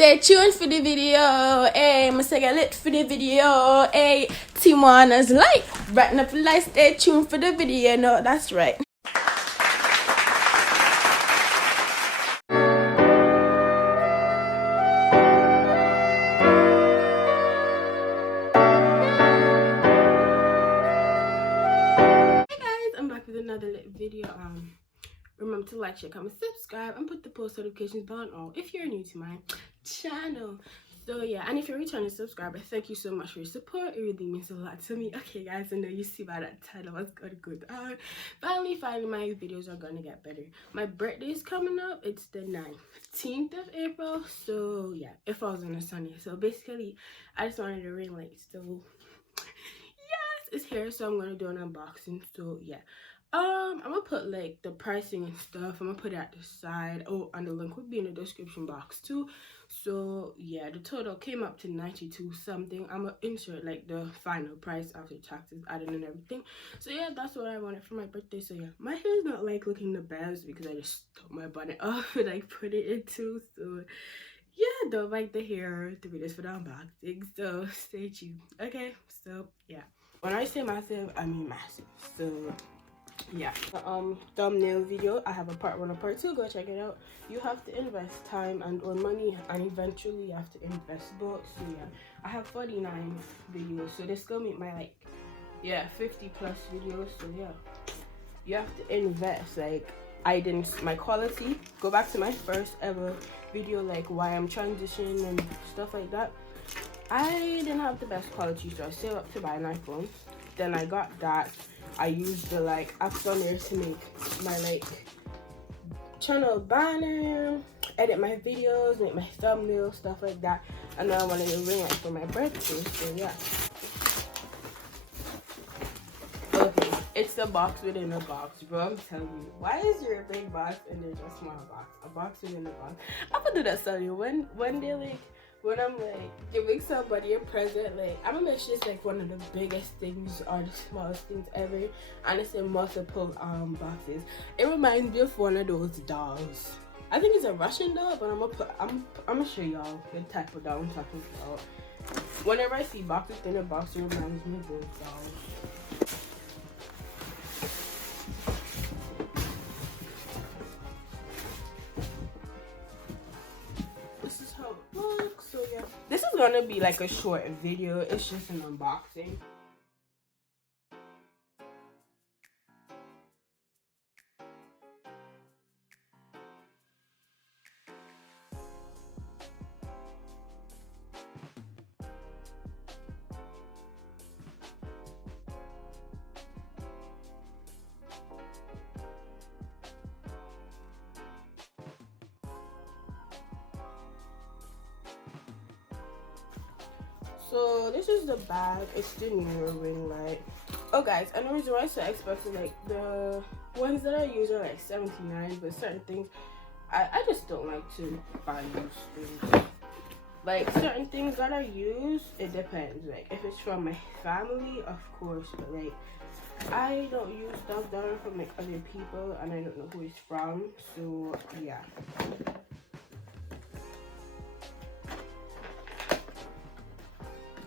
Stay tuned for the video. Hey, I'm gonna lit for the video. Hey, Tijuana's like. Brighten up the light. Stay tuned for the video. No, that's right. Another lit video. Remember to like, share, comment, subscribe, and put the post notifications bell on if you're new to my channel. So yeah, and if you're a returning subscriber, thank you so much for your support. It really means a lot to me. Okay guys, I know you see by that title what's good. Finally my videos are gonna get better. My birthday is coming up. It's the 19th of April. So yeah, it falls on a Sunday. So basically I just wanted a ring light. So yes, it's here. So I'm gonna do an unboxing. So yeah, I'm gonna put like the pricing and stuff. I'm gonna put it at the side. Oh, and the link would be in the description box too. So yeah, the total came up to 92 something. I'm gonna insert like the final price after taxes added and everything. So yeah, that's what I wanted for my birthday. So yeah, my hair is not like looking the best because I just took my bonnet off and I put it into. So yeah, don't like the hair to be this for the unboxing. So stay tuned. Okay, so yeah, when I say massive, I mean massive. So yeah, the thumbnail video, I have a part 1 and part 2. Go check it out. You have to invest time and or money, and eventually you have to invest both. So yeah, I have 49 videos, so this gonna make my like 50 plus videos. So yeah, you have to invest. Like I didn't, my quality, go back to my first ever video, like why I'm transitioning and stuff like that. I didn't have the best quality, so I saved up to buy an iPhone. Then I got that. I used the like apps on there to make my like channel banner, edit my videos, make my thumbnail, stuff like that. And then I wanted a ring light for my birthday. So yeah. Okay, it's the box within a box, bro. I'm telling you, why is there a big box and there's a small box? A box within a box. I'm gonna do that, tell you when they like. When I'm like giving somebody a present, like I don't know, it's just like one of the biggest things or the smallest things ever, and it's in multiple boxes. It reminds me of one of those dolls. I think it's a Russian doll, but I'm gonna show y'all the type of doll I'm talking about. Whenever I see boxes in a box, it reminds me of those dolls. So yeah, this is gonna be like a short video. It's just an unboxing. So this is the bag. It's the NEEWER ring light. Oh guys, and the reason why it's so expensive, like the ones that I use are like $79, but certain things I just don't like to buy those things. Like certain things that I use, it depends. Like if it's from my family, of course, but like I don't use stuff that are from like other people and I don't know who it's from. So yeah.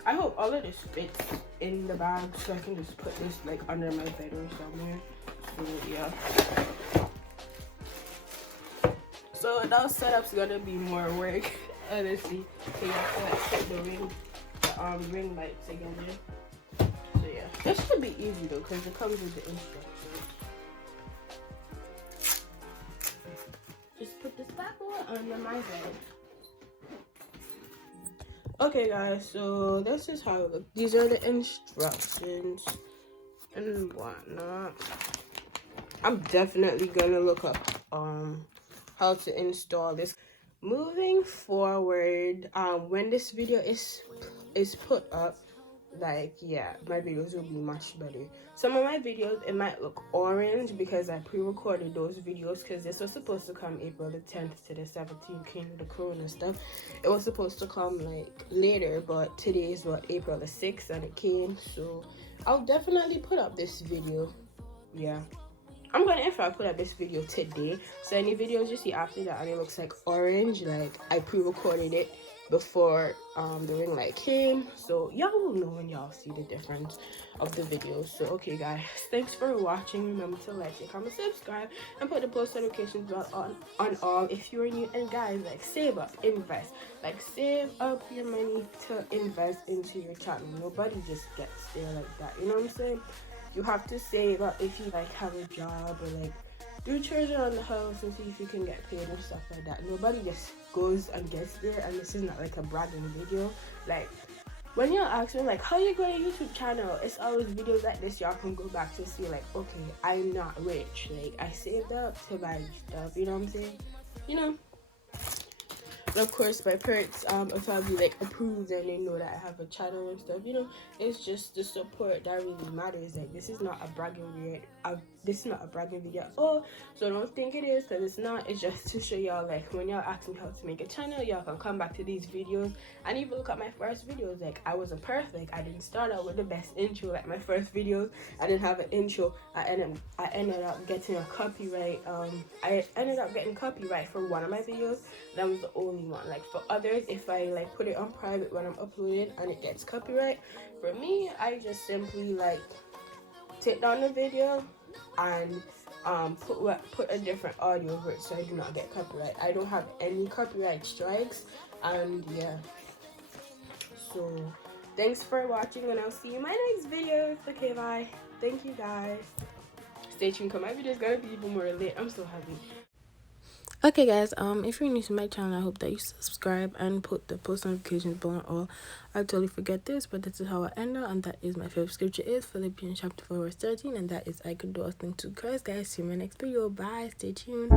I hope all of this fits in the bag so I can just put this like under my bed or somewhere. So yeah. So that setup's gonna be more work, honestly. So you have to like put the ring light together. So yeah, this should be easy though because it comes with the instructions. Just put this bad boy under my bed. Okay guys, so this is how it looks. These are the instructions and whatnot. I'm definitely gonna look up how to install this. Moving forward, when this video is put up, like yeah, my videos will be much better. Some of my videos, it might look orange because I pre-recorded those videos because this was supposed to come April the 10th to the 17th, came with the corona stuff. It was supposed to come like later, but today is what, April the 6th, and it came. So I'll definitely put up this video. Yeah, I'm gonna in fact put up this video today, so any videos you see after that and it looks like orange, like I pre-recorded it before the ring light came, so y'all will know when y'all see the difference of the videos. So okay guys, thanks for watching. Remember to like, share, comment, subscribe, and put the post notifications bell on all if you're new. And guys, like, save up, invest, like save up your money to invest into your channel. Nobody just gets there like that, you know what I'm saying? You have to save up if you like have a job or like do chores around the house and see if you can get paid and stuff like that. Nobody just goes and gets there. And this is not like a bragging video. Like, when y'all ask me like how you got a YouTube channel, it's always videos like this y'all can go back to see like, okay, I'm not rich, like I saved up to buy stuff, you know what I'm saying? You know. And of course my parents if I'll be like approved and they know that I have a channel and stuff, you know. It's just the support that really matters. Like, this is not a bragging video. This is not a bragging video at all, so don't think it is, because it's not. It's just to show y'all like when y'all ask me how to make a channel, y'all can come back to these videos and even look at my first videos. Like, I wasn't perfect. I didn't start out with the best intro. Like my first videos, I didn't have an intro. I ended up getting a copyright. I ended up getting copyright for one of my videos. That was the only one. Like for others, if I like put it on private when I'm uploading and it gets copyright, for me, I just simply like take down the video and put a different audio over it so I do not get copyright. I don't have any copyright strikes, and yeah. So thanks for watching, and I'll see you in my next video. Okay, bye. Thank you guys. Stay tuned because my video is gonna be even more lit. I'm so happy. Okay guys, if you're new to my channel, I hope that you subscribe and put the post notifications bell on all. I totally forget this, but this is how I end up, and that is my favorite scripture is Philippians chapter 4 verse 13, and that is I can do all things through Christ. Guys, see you in my next video. Bye, stay tuned.